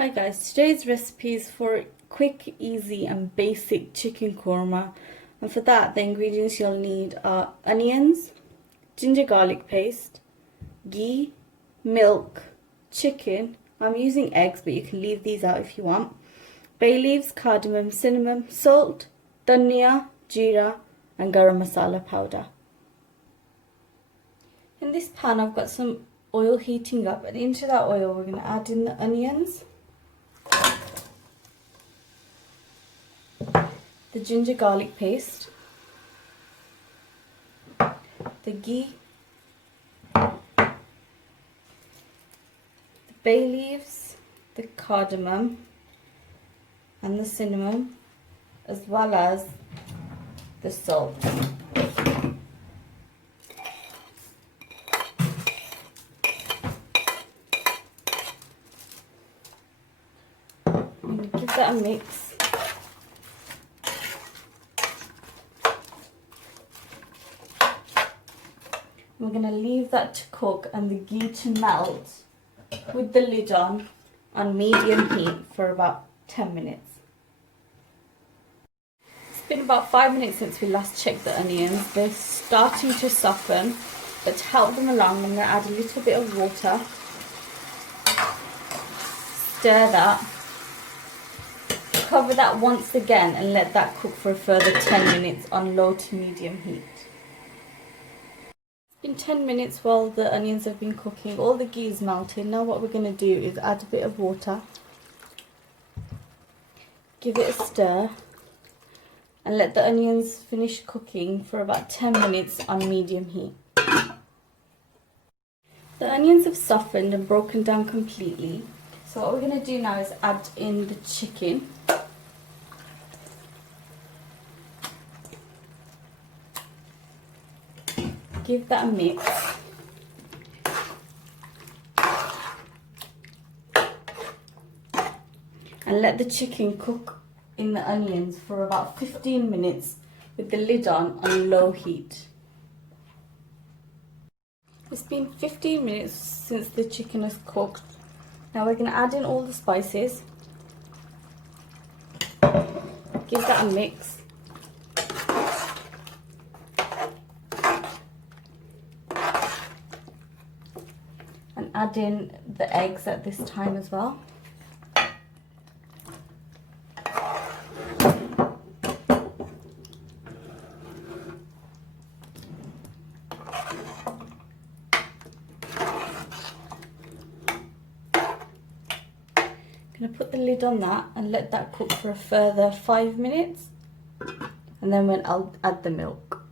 Hi guys, today's recipe is for quick, easy and basic chicken korma, and for that the ingredients you'll need are onions, ginger garlic paste, ghee, milk, chicken. I'm using eggs but you can leave these out if you want, bay leaves, cardamom, cinnamon, salt, dhania, jeera and garam masala powder. In this pan I've got some oil heating up, and into that oil we're going to add in the onions, the ginger garlic paste, the ghee, the bay leaves, the cardamom and the cinnamon, as well as the salt. I'm going to give that a mix. We're going to leave that to cook and the ghee to melt with the lid on medium heat for about 10 minutes. It's been about 5 minutes since we last checked the onions. They're starting to soften, but to help them along I'm going to add a little bit of water. Stir that. Cover that once again and let that cook for a further 10 minutes on low to medium heat. It's been 10 minutes while the onions have been cooking. All the ghee is melted. Now what we're going to do is add a bit of water. Give it a stir. And let the onions finish cooking for about 10 minutes on medium heat. The onions have softened and broken down completely. So what we're going to do now is add in the chicken. Give that a mix. And let the chicken cook in the onions for about 15 minutes with the lid on low heat. It's been 15 minutes since the chicken has cooked. Now we're going to add in all the spices. Give that a mix. And add in the eggs at this time as well. I'm going to put the lid on that and let that cook for a further 5 minutes, and then I'll add the milk.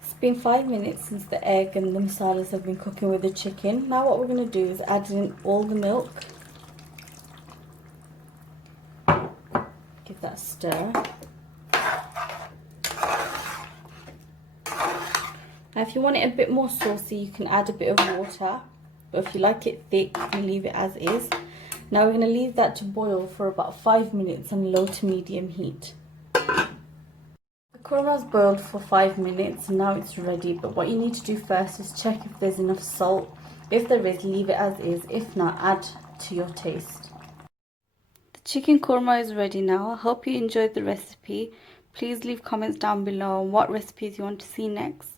It's been 5 minutes since the egg and the masalas have been cooking with the chicken. Now what we're going to do is add in all the milk. Give that a stir. Now if you want it a bit more saucy you can add a bit of water, but if you like it thick you can leave it as is. Now we're going to leave that to boil for about 5 minutes on low to medium heat. The korma has boiled for 5 minutes and now it's ready, but what you need to do first is check if there's enough salt. If there is, leave it as is. If not, add to your taste. The chicken korma is ready now. I hope you enjoyed the recipe. Please leave comments down below on what recipes you want to see next.